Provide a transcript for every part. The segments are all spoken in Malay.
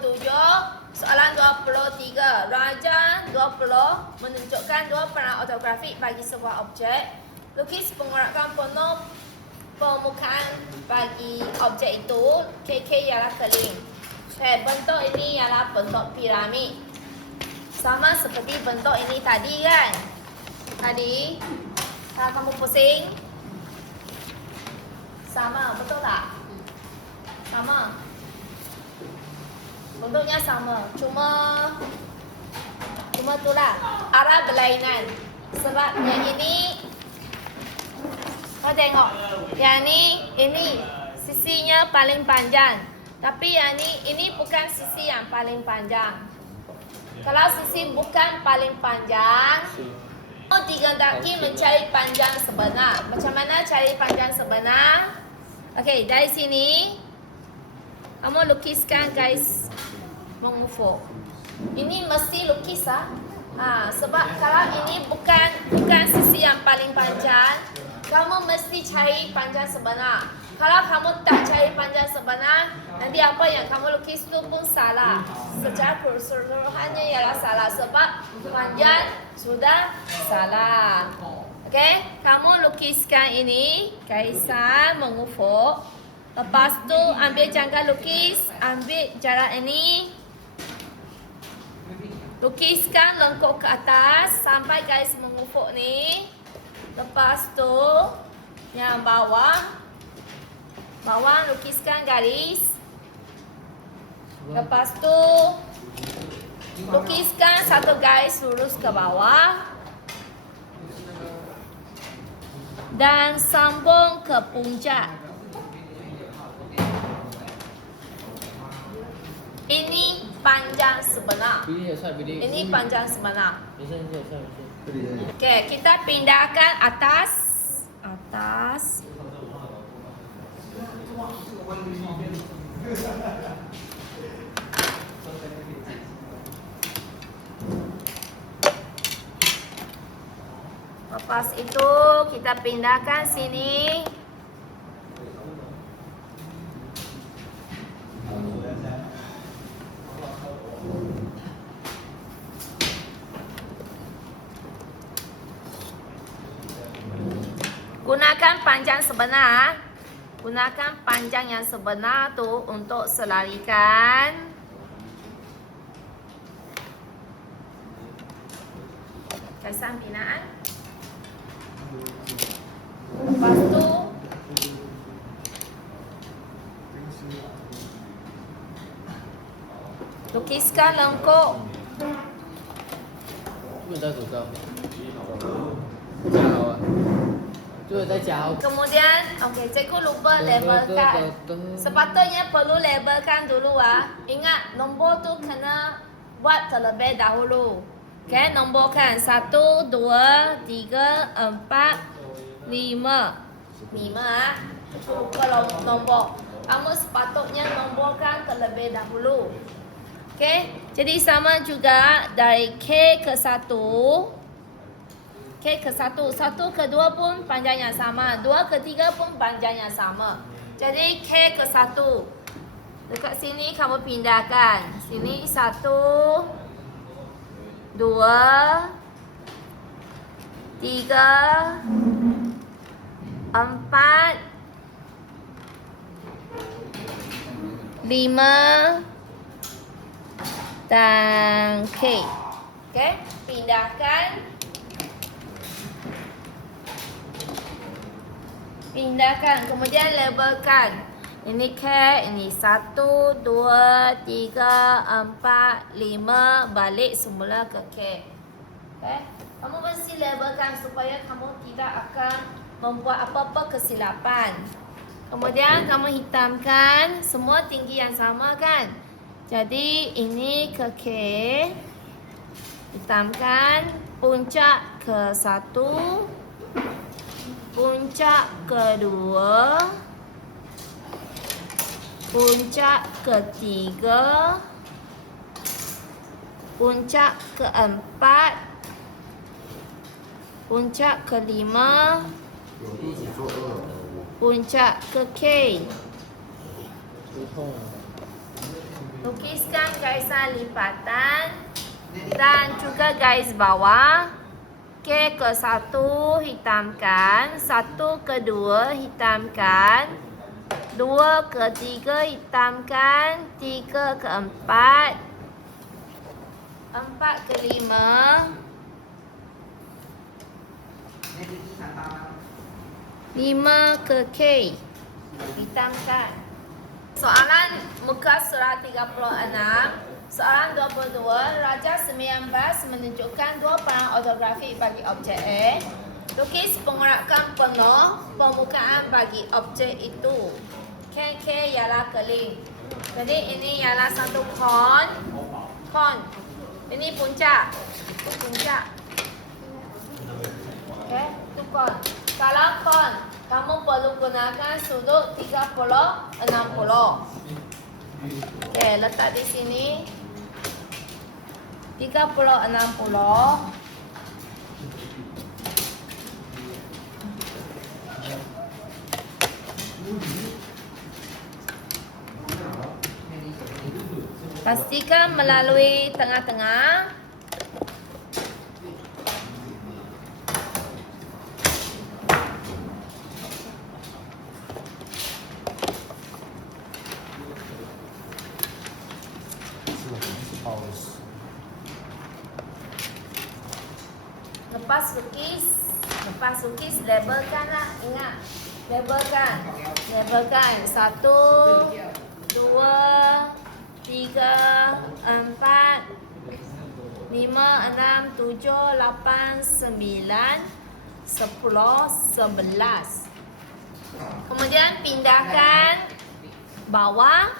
27. Soalan 23. Raja 20 menunjukkan dua peran ortografik bagi sebuah objek. Lukis pengurakan penuh permukaan bagi objek itu. KK ialah keling. Bentuk ini ialah bentuk piramid. Sama seperti bentuk ini tadi kan. Tadi kalau kamu pusing sama, betul tak? Sama. Bentuknya sama. Cuma itulah arah berlainan. Sebab yang ini kau tengok. Yang ini sisinya paling panjang. Tapi yang ini bukan sisi yang paling panjang. Kalau sisi bukan paling panjang, kamu dikehendaki mencari panjang sebenar. Macam mana cari panjang sebenar? Okey, dari sini kamu lukiskan garis mengufuk. Ini mesti lukis sebab kalau ini bukan sisi yang paling panjang, kamu mesti cari panjang sebenar. Kalau kamu tak cari panjang sebenar, nanti apa yang kamu lukis tu pun salah. Secara keseluruhannya ialah salah sebab panjang sudah salah. Okey, kamu lukiskan ini garisan mengufuk. Lepas tu ambil jangka lukis, ambil jarak ini. Lukiskan lengkuk ke atas sampai garis mengufuk ni. Lepas tu yang bawah lukiskan garis. Lepas tu lukiskan satu garis lurus ke bawah. Dan sambung ke puncak. Ini panjang sebenar. Ini panjang sebenar. Okey, kita pindahkan atas. Lepas itu kita pindahkan sini. Gunakan panjang sebenar. Gunakan panjang yang sebenar tu untuk selarikan garisan binaan. Lepas tu lukiskan lengkuk. Kemudian, okey, cikgu lupa labelkan. Sepatutnya perlu labelkan dulu Ingat, nombor tu kena buat terlebih dahulu. Okey, nomborkan 1, 2, 3, 4, 5. 5 Cikgu lupa nombor. Kamu sepatutnya nomborkan terlebih dahulu. Okey, jadi sama juga dari K ke 1. K ke 1, 1 ke 2 pun panjang yang sama, 2 ke 3 pun panjang yang sama. Jadi K ke 1. Dekat sini kamu pindahkan. Sini 1, 2, 3, 4, 5. Dan K. Okey, pindahkan. Kemudian labelkan. Ini K, ini 1, 2, 3, 4, 5. Balik semula ke K. Okay? Kamu mesti labelkan supaya kamu tidak akan membuat apa-apa kesilapan. Kemudian kamu hitamkan semua tinggi yang sama kan. Jadi ini ke K. Hitamkan puncak ke 1. Puncak kedua, puncak ketiga, puncak keempat, puncak kelima, puncak ke K. Lukiskan garisan lipatan dan juga garis bawah. K ke 1 hitamkan, 1 ke 2 hitamkan, 2 ke 3 hitamkan, 3 ke 4, 4 ke 5, 5 ke K hitamkan. Soalan muka surat 36, soalan 22, Raja 19 menunjukkan 2 peran ortografik bagi objek A. Lukis pengurakan penuh permukaan bagi objek itu. K ialah keling. Jadi ini ialah satu kon. Ini puncak. Itu puncak. Okey, itu kon. Kalau kon, kamu perlu gunakan sudut 30, 60. Okey, letak di sini. 30, 60. Pastikan melalui tengah-tengah. Lepas lukis, labelkanlah. Ingat, labelkan. 1, 2, 3, 4, 5, 6, 7, 8, 9, 10, 11. Kemudian pindahkan bawah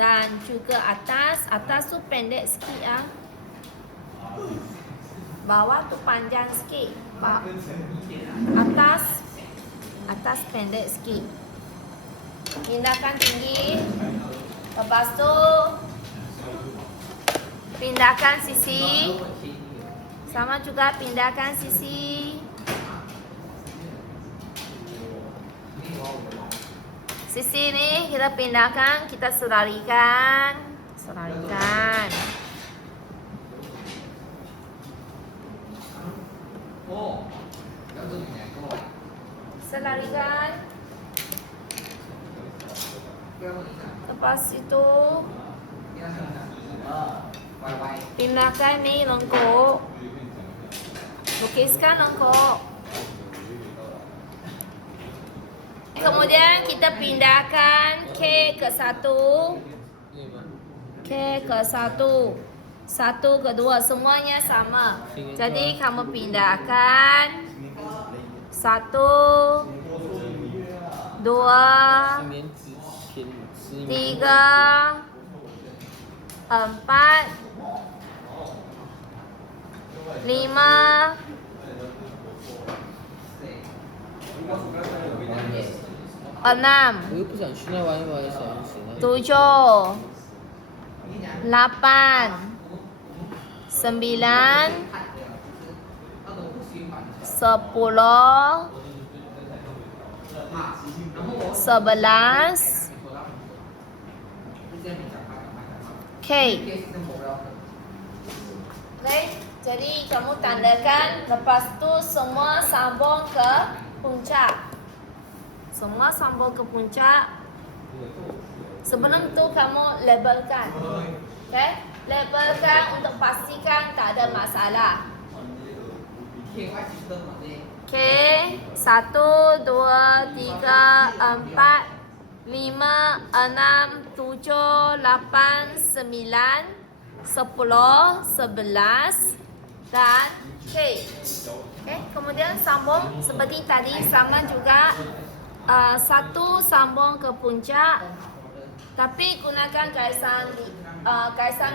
dan juga atas. Atas tu pendek sikit ah. Bawah tu panjang sikit. Atas pendek sikit. Pindahkan tinggi. Lepas tu pindahkan sisi. Sama juga pindahkan sisi. Sisi ni kita pindahkan, kita selarikan. Selarikan. Lepas itu pindahkan ni lengkuk. Lukiskan lengkuk. Kemudian kita pindahkan K ke 1. K ke 1. 1 ke 2 semuanya sama. Jadi kamu pindahkan 1, 2, 3, 4, 5, 6, 7, 8, 9, 10, 11, K. Baik, jadi kamu tandakan. Lepas tu semua sambung ke puncak. Sebelum tu kamu labelkan. Okay? Labelkan untuk pastikan tak ada masalah. K 1, 2, 3, 4, 5, 6, 7, 8, 9, 10, 11 dan K. Okay? Kemudian sambung seperti tadi, sama juga. 1 sambung ke puncak, tapi gunakan garisan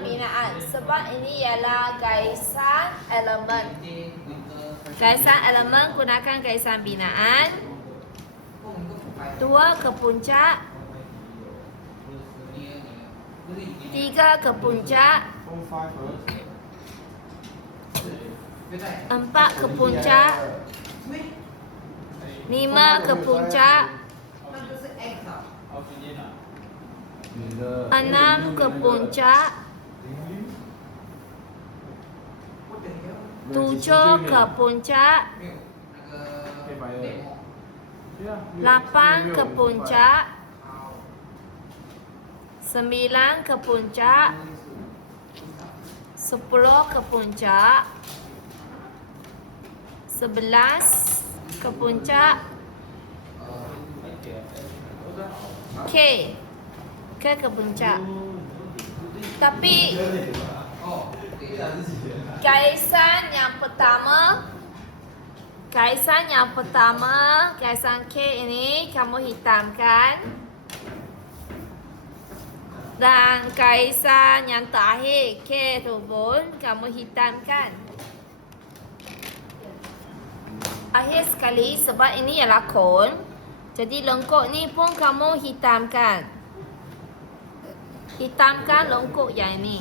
binaan sebab ini ialah garisan elemen. Garisan elemen gunakan garisan binaan. 2 ke puncak, 3 ke puncak, 4 ke puncak, 5 ke puncak, 6 ke puncak, 7 ke puncak, 8 ke puncak, 9 ke puncak, 10 ke puncak, 11 ke puncak, K ke puncak. Tapi gaisan yang pertama, gaisan K ini kamu hitamkan. Dan gaisan yang terakhir K tu pun kamu hitamkan. Akhir sekali, sebab ini ialah kon, jadi lengkuk ni pun kamu hitamkan. Hitamkan lengkuk yang ini.